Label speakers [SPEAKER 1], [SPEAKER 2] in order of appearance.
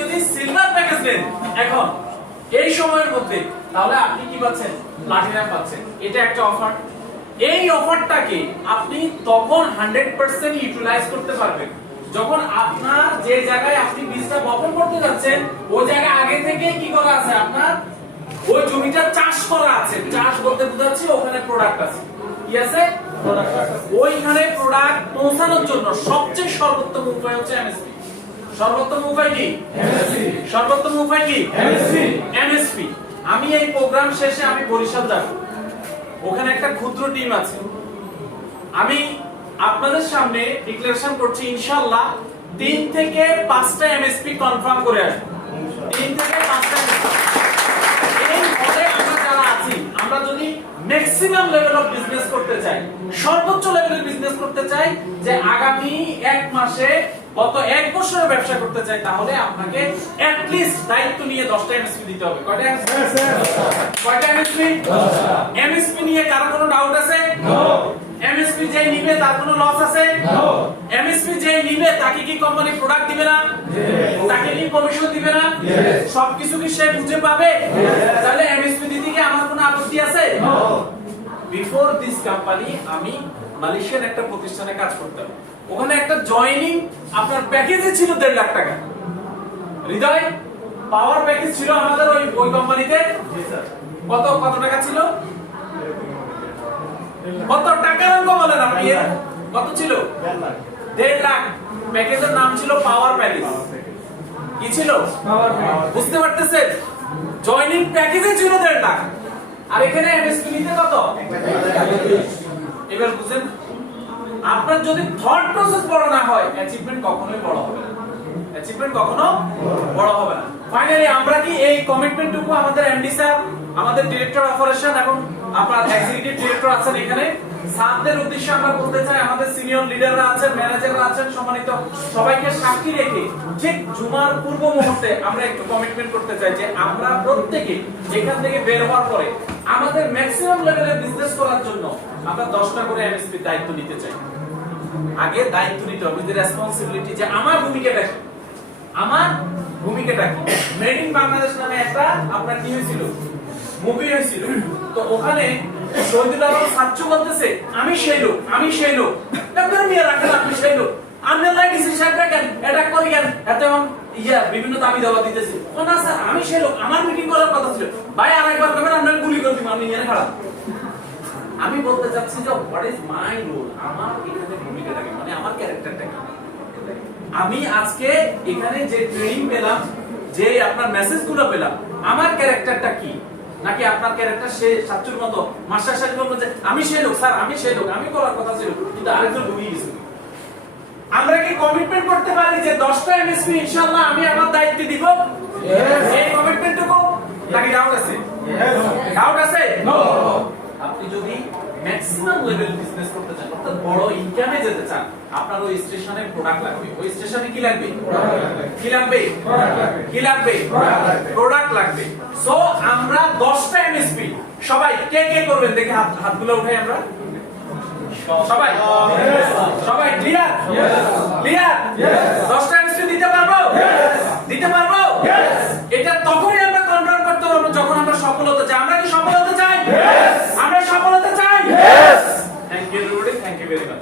[SPEAKER 1] যদি silver package নেন এখন এই সময়ের মধ্যে তাহলে আপনি কি পাচ্ছেন? প্লাটিনাম পাচ্ছেন। এটা একটা অফার এই অফারটাকে আপনি তখন হান্ড্রেড পার্সেন্ট ইউটিলাইজ করতে পারবেন। যখন আপনার যে জায়গায় আপনি বীজটা বপন করতে যাচ্ছেন ওই জায়গায় আগে থেকে কি করা আছে আপনার? ওই জমিটা চাষ করা আছে। চাষ বলতে বোঝাচ্ছি ওখানে প্রোডাক্ট আছে। কি আছে? ওইখানে প্রোডাক্ট পৌঁছানোর জন্য সবচেয়ে সর্বোত্তম উপায় হচ্ছে এমএসপি সর্বোত্তম উপায় কি? সর্বোত্তম উপায় কি? এমএসপি আমি এই প্রোগ্রাম শেষে আমি বরিশাল যাব। ওখানে একটা ক্ষুদ্র টিম আছে। আমি আপনাদের সামনে ডিক্লারেশন করছি ইনশাআল্লাহ তিন থেকে পাঁচটা এমএসপি কনফার্ম করে আসব। তিন থেকে পাঁচটা এই মডেল আমরা যারা আছি আমরা যদি ম্যাক্সিমাম লেভেল অফ বিজনেস করতে চাই সর্বোচ্চ লেভেলের বিজনেস করতে চাই যে আগামী এক মাসে গত এক বছরের ব্যবসা করতে চাই তাহলে আপনাকে অ্যাট লিস্ট দায়িত্ব নিয়ে 10টা এমএসপি দিতে হবে? কয়টা এমএসপি এমএসপি নিয়ে কারও কোনো ডাউট আছে? এমএসপি যে নিবে তার কোনো লস আছে? এমএসপি যে নিবে তাকে কি কোম্পানি প্রোডাক্ট দিবে না? তাকে কি কমিশন দিবে না? সবকিছু কি সে বুঝে পাবে? তাহলে এমএসপি দিতে কি আমার কোনো আপত্তি আছে? বিফোর দিস কোম্পানি আমি মালয়েশিয়ান একটা প্রতিষ্ঠানে কাজ করতাম। ওখানে একটা জয়েনিং আপনার প্যাকেজে ছিল দেড় লাখ টাকা। হৃদয় পাওয়ার প্যাকেজ ছিল আমাদের ওই ওই কোম্পানিতে কত কত টাকা ছিল? কত টাকার অঙ্ক বলেন আপনি কত ছিল? দেড় লাখ। প্যাকেজের নাম ছিল পাওয়ার প্যাকেজ কি ছিল? বুঝতে পারতেছেন? জয়নিং প্যাকেজে ছিল দেড় লাখ। আর এখানে এমএসপি নিতে কত? এবার বুঝেন আপনার যদি থট প্রসেস বড় না হয় অ্যাচিভমেন্ট কখনোই বড় হবে না। অ্যাচিভমেন্ট কখনো বড় হবে না। ফাইনালি আমরা কি এই কমিটমেন্টটুকু আমাদের এমডি স্যার আমাদের ডিরেক্টর অপারেশন এবং আপনার এক্সিকিউটিভ ডিরেক্টর আছেন এখানে? উদ্দেশ্যে আমরা বলতে চাই, আমাদের সিনিয়র লিডাররা আছেন ম্যানেজাররা আছেন, সম্মানিত সবাইকে সাক্ষী রেখে ঠিক জুমার পূর্ব মুহূর্তে আমরা একটু কমিটমেন্ট করতে চাই যে আমরা প্রত্যেকে এখান থেকে বের হওয়ার পরে আমাদের ম্যাক্সিমাম লেভেলে বিজনেস করার জন্য আমরা দশটা করে এমএসপি দায়িত্ব নিতে চাই। আগে দায়িত্ব নিতে হবে, যে রেসপন্সিবিলিটি যে আমার ভূমিকাটা কি? আমার ভূমিকাটা কি? মেড ইন বাংলাদেশ নামে একটা আপনার কি হয়েছিল মুভি হয়েছিল। তো ওখানে শহীদুল আলম সাচ্চু বলতেছে, আমি সেই লোক, আমি সেই লোক। ডাক্তার মিয়া রাখেন, আপনি সেই লোক। আমি লোক মানে আমি আজকে এখানে যে ট্রেনিং পেলাম, যে আপনার মেসেজগুলো পেলাম, আমার ক্যারেক্টারটা কি? নাকি আপনার ক্যারেক্টার সে সাচ্চুর মতো মাস্টার সাহেব আমি সেই লোক স্যার আমি সেই লোক, আমি করার কথা ছিল, কিন্তু আরেকজন ডুবিয়ে গেছে। আমরা কি কমিটমেন্ট করতে পারি যে 10টা এমএসপি ইনশাআল্লাহ আমি আমার দায়িত্ব দিব? এই কমিটমেন্টটুকু নাকি ডাউট আছে? ডাউট আছে? নো আপনি যদি ম্যাক্সিমাম লেভেল বিজনেস করতে চান অর্থাৎ বড় ইনকামে যেতে চান আপনার ওই স্টেশনে প্রোডাক্ট লাগবে। ওই স্টেশনে কি লাগবে? কি লাগবে? কি লাগবে? প্রোডাক্ট লাগবে। সো আমরা 10টা এমএসপি সবাই কে কে করবেন? দেখে হাত হাতগুলো উঠাই আমরা। সবাই সবাই ক্লিয়ার ক্লিয়ার 10টা এমএসপি দিতে পারব? দিতে পারব? এটা তখনই আমরা কন্ট্রোল করতে পারব যখন আমরা সফল হতে চাই। আমরা কি সফল হতে চাই? আমরা সফল হতে চাই? Thank you everybody thank you very much